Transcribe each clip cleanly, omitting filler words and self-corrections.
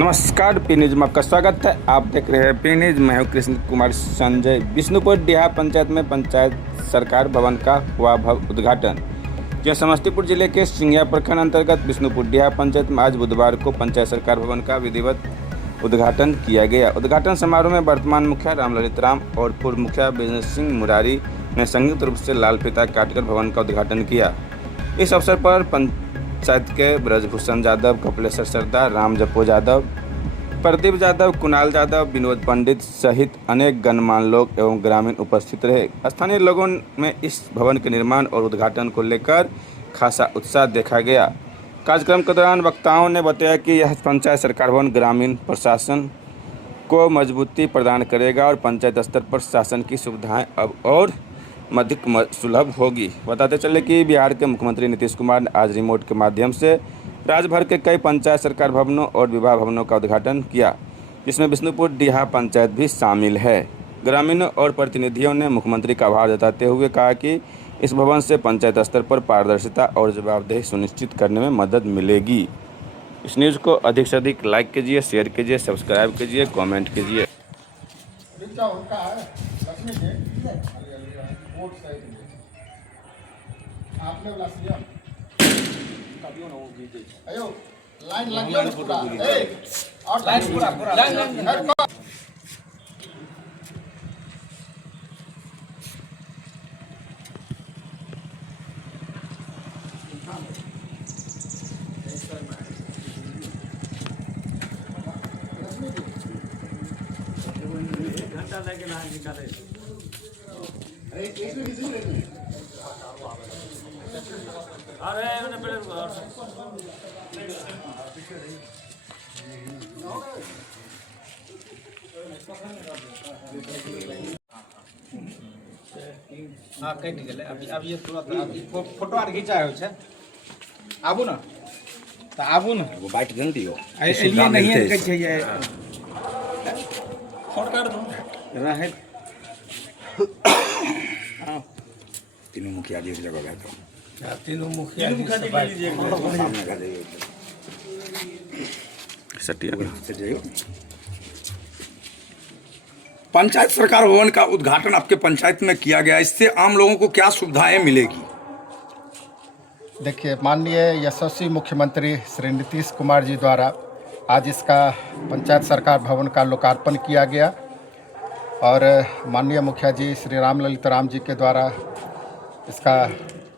नमस्कार, P news में आपका स्वागत है। आप देख रहे हैं पी न्यूज। मैं हूं कृष्ण कुमार संजय। बिष्णुपुर डीहा पंचायत में पंचायत सरकार भवन का हुआ उद्घाटन। जो समस्तीपुर जिले के सिंघिया प्रखंड अंतर्गत बिष्णुपुर डीहा पंचायत में आज बुधवार को पंचायत सरकार भवन का विधिवत उद्घाटन किया गया। उद्घाटन समारोह में वर्तमान मुखिया रामललित राम और पूर्व मुखिया बिजनेश सिंह मुरारी ने संयुक्त रूप से लाल फीता काटकर भवन का उद्घाटन किया। इस अवसर पर पंचायत के ब्रजभूषण यादव, कपिलेश्वर सरदार, राम जप्पो यादव, प्रदीप यादव, कुणाल यादव, विनोद पंडित सहित अनेक गणमान्य लोग एवं ग्रामीण उपस्थित रहे। स्थानीय लोगों में इस भवन के निर्माण और उद्घाटन को लेकर खासा उत्साह देखा गया। कार्यक्रम के दौरान वक्ताओं ने बताया कि यह पंचायत सरकार भवन ग्रामीण प्रशासन को मजबूती प्रदान करेगा और पंचायत स्तर पर शासन की सुविधाएं अब और अधिक सुलभ होगी। बताते चले कि बिहार के मुख्यमंत्री नीतीश कुमार ने आज रिमोट के माध्यम से राज्य भर के कई पंचायत सरकार भवनों और विवाह भवनों का उद्घाटन किया, जिसमें बिष्णुपुर डीहा पंचायत भी शामिल है। ग्रामीणों और प्रतिनिधियों ने मुख्यमंत्री का आभार जताते हुए कहा कि इस भवन से पंचायत स्तर पर पारदर्शिता और जवाबदेही सुनिश्चित करने में मदद मिलेगी। इस न्यूज़ को अधिक से अधिक लाइक कीजिए, शेयर कीजिए, सब्सक्राइब कीजिए, कमेंट कीजिए। आपने बुला लिया कभी ना वो गिर जाए। अयो लाइन लग गया पूरा ए और लाइन पूरा लाइन घंटा लगे ना निकाले। अरे एक भी अरे मैंने पहले हाँ कहीं निकले अब ये तुरंत फोटो आर खींचा है आबू ना तो आबू ना वो बाइट गन दियो ये नहीं है कहीं चाहिए फोटो काट दो रहे तीनों मुखिया जी की जगह गए तो तीनों मुखिया पंचायत सरकार भवन का उद्घाटन आपके पंचायत में किया गया, इससे आम लोगों को क्या सुविधाएं मिलेगी? देखिए, माननीय यशस्वी मुख्यमंत्री श्री नीतीश कुमार जी द्वारा आज इसका पंचायत सरकार भवन का लोकार्पण किया गया और माननीय मुखिया जी श्री रामललित राम जी के द्वारा इसका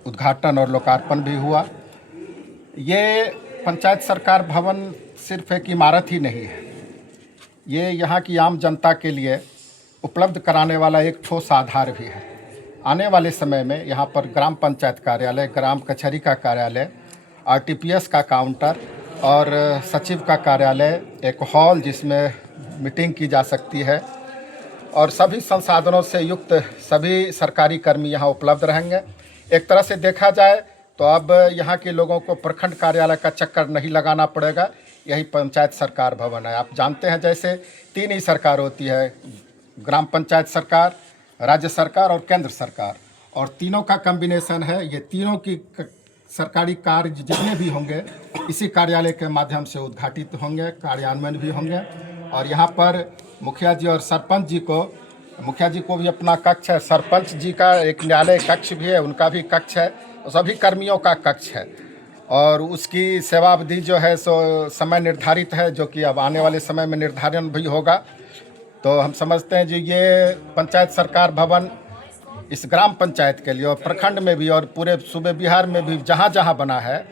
उद्घाटन और लोकार्पण भी हुआ। ये पंचायत सरकार भवन सिर्फ एक इमारत ही नहीं है, ये यहाँ की आम जनता के लिए उपलब्ध कराने वाला एक ठोस आधार भी है। आने वाले समय में यहाँ पर ग्राम पंचायत कार्यालय, ग्राम कचहरी का कार्यालय, आरटीपीएस का काउंटर और सचिव का कार्यालय, एक हॉल जिसमें मीटिंग की जा सकती है और सभी संसाधनों से युक्त सभी सरकारी कर्मी यहाँ उपलब्ध रहेंगे। एक तरह से देखा जाए तो अब यहाँ के लोगों को प्रखंड कार्यालय का चक्कर नहीं लगाना पड़ेगा, यही पंचायत सरकार भवन है। आप जानते हैं जैसे 3 ही सरकार होती है, ग्राम पंचायत सरकार, राज्य सरकार और केंद्र सरकार, और तीनों का कॉम्बिनेशन है। ये तीनों की सरकारी कार्य जितने भी होंगे इसी कार्यालय के माध्यम से उद्घाटित होंगे, कार्यान्वयन भी होंगे। और यहाँ पर मुखिया जी और सरपंच जी को, मुखिया जी को भी अपना कक्ष है, सरपंच जी का एक न्यायालय कक्ष भी है, उनका भी कक्ष है, सभी कर्मियों का कक्ष है और उसकी सेवा अवधि जो है सो समय निर्धारित है, जो कि अब आने वाले समय में निर्धारण भी होगा। तो हम समझते हैं जी ये पंचायत सरकार भवन इस ग्राम पंचायत के लिए और प्रखंड में भी और पूरे सूबे बिहार में भी जहाँ जहाँ बना है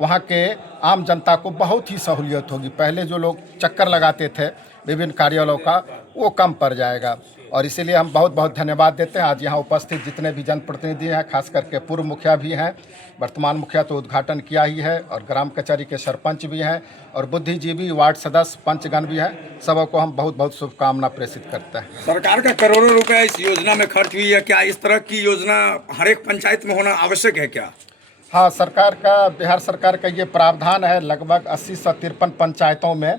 वहाँ के आम जनता को बहुत ही सहूलियत होगी। पहले जो लोग चक्कर लगाते थे विभिन्न कार्यालयों का, वो कम पड़ जाएगा और इसीलिए हम बहुत बहुत धन्यवाद देते हैं। आज यहाँ उपस्थित जितने भी जनप्रतिनिधि हैं, खास करके पूर्व मुखिया भी हैं, वर्तमान मुखिया तो उद्घाटन किया ही है, और ग्राम कचहरी के सरपंच भी हैं और बुद्धिजीवी, वार्ड सदस्य, पंचगण भी हैं, सबको हम बहुत बहुत शुभकामना प्रेषित करते हैं। सरकार का करोड़ों रुपए इस योजना में खर्च हुई है, क्या इस तरह की योजना हर एक पंचायत में होना आवश्यक है क्या? हाँ, सरकार का, बिहार सरकार का ये प्रावधान है। लगभग 80 से 53 पंचायतों में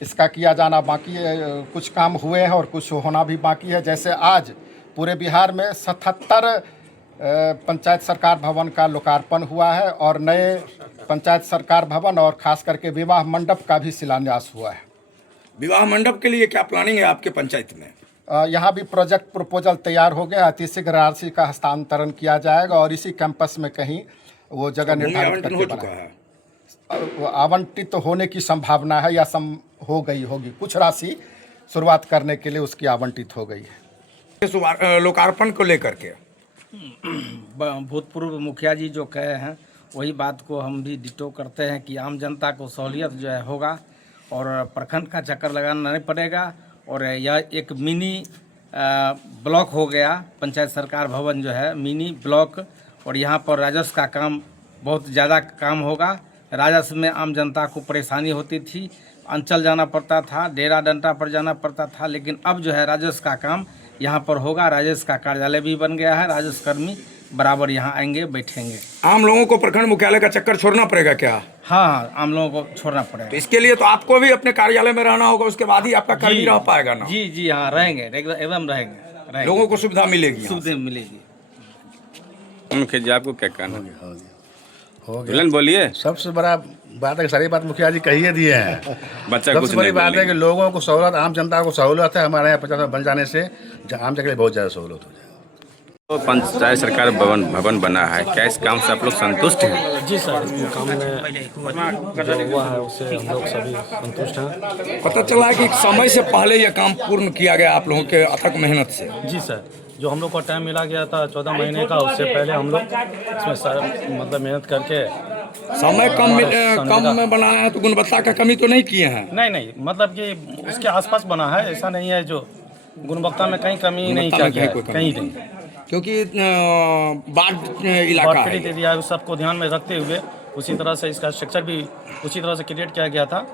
इसका किया जाना बाकी है, कुछ काम हुए हैं और कुछ होना भी बाकी है। जैसे आज पूरे बिहार में 77 पंचायत सरकार भवन का लोकार्पण हुआ है और नए पंचायत सरकार भवन और खास करके विवाह मंडप का भी शिलान्यास हुआ है। विवाह मंडप के लिए क्या प्लानिंग है आपके पंचायत में? यहाँ भी प्रोजेक्ट प्रपोजल तैयार हो गया, अति शीघ्र आरसी का हस्तांतरण किया जाएगा और इसी कैंपस में कहीं वो जगह भूमि निर्धारित आवंटन करके हो चुका बनाएंगे। है। वो आवंटित होने की संभावना है या हो गई होगी, कुछ राशि शुरुआत करने के लिए उसकी आवंटित हो गई है। लोकार्पण को लेकर के भूतपूर्व मुखिया जी जो कहे हैं वही बात को हम भी डिटो करते हैं कि आम जनता को सहूलियत जो है होगा और प्रखंड का चक्कर लगाना नहीं पड़ेगा। और यह एक मिनी ब्लॉक हो गया, पंचायत सरकार भवन जो है मिनी ब्लॉक, और यहाँ पर राजस्व का काम बहुत ज़्यादा काम होगा। राजस्व में आम जनता को परेशानी होती थी, अंचल जाना पड़ता था, डेरा डंडा पर जाना पड़ता था, लेकिन अब जो है राजस्व का काम यहाँ पर होगा। राजस्व का कार्यालय भी बन गया है, राजस्व कर्मी बराबर यहाँ आएंगे, बैठेंगे। आम लोगों को प्रखंड मुख्यालय का चक्कर छोड़ना पड़ेगा क्या? हाँ, आम लोगों को छोड़ना तो पड़ेगा। इसके लिए तो आपको भी अपने कार्यालय में रहना होगा, उसके बाद ही आपका कर्मी रह पाएगा ना? जी हाँ, रहेंगे, एकदम रहेंगे। लोगों को सुविधा मिलेगी। सुविधा मिलेगी। मुखिया जी आपको क्या कहना है? हो गया। दुल्हन बोलिए। सबसे बड़ा बात है कि सारी बात मुखिया जी कहिए दिए हैं। बच्चा कुछ सबसे बड़ी नहीं बात है बोलेंगे। कि लोगों को सहूलत, आम जनता को सहूलत है। हमारे यहाँ 50 बन जाने से आम जनता के लिए बहुत ज़्यादा सहूलत हो जाए। तो पंचायत सरकार भवन बना है, क्या इस काम से आप लोग संतुष्ट हैं? जी सर, इस काम में जो हुआ है उससे हम लोग सभी संतुष्ट हैं। पता चला है कि समय से पहले यह काम पूर्ण किया गया आप लोगों के अथक मेहनत से। जी सर, जो हम लोग को टाइम मिला गया था 14 महीने का, उससे पहले हम लोग इसमें मतलब मेहनत करके समय कम में बनाया है तो गुणवत्ता का कमी तो नहीं किए हैं? नहीं, मतलब कि उसके आसपास बना है, ऐसा नहीं है जो गुणवत्ता में कहीं कमी नहीं गुणवत्ता में किया कोई गया, कमी कहीं नहीं। क्योंकि बाढ़ इलाका बाढ़ है। पीड़ित एरिया उस सबको ध्यान में रखते हुए उसी तरह से इसका स्ट्रक्चर भी उसी तरह से क्रिएट किया गया था,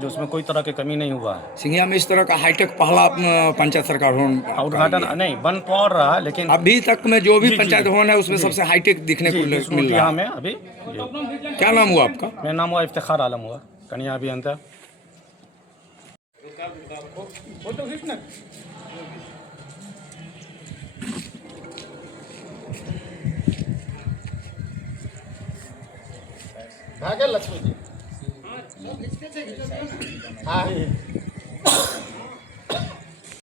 जो उसमें कोई तरह की कमी नहीं हुआ है। सिंघिया में इस तरह का हाईटेक पहला पंचायत सरकार भवन उद्घाटन नहीं बन पा रहा है, लेकिन अभी तक में जो भी जी, पंचायत भवन है उसमें जी। सबसे हाईटेक दिखने को मिल रहा यहाँ है। में अभी क्या नाम हुआ आपका? मेरा नाम हुआ इफ्तिखार आलम हुआ, कन्या अभियंता। लक्ष्मी जी हाँ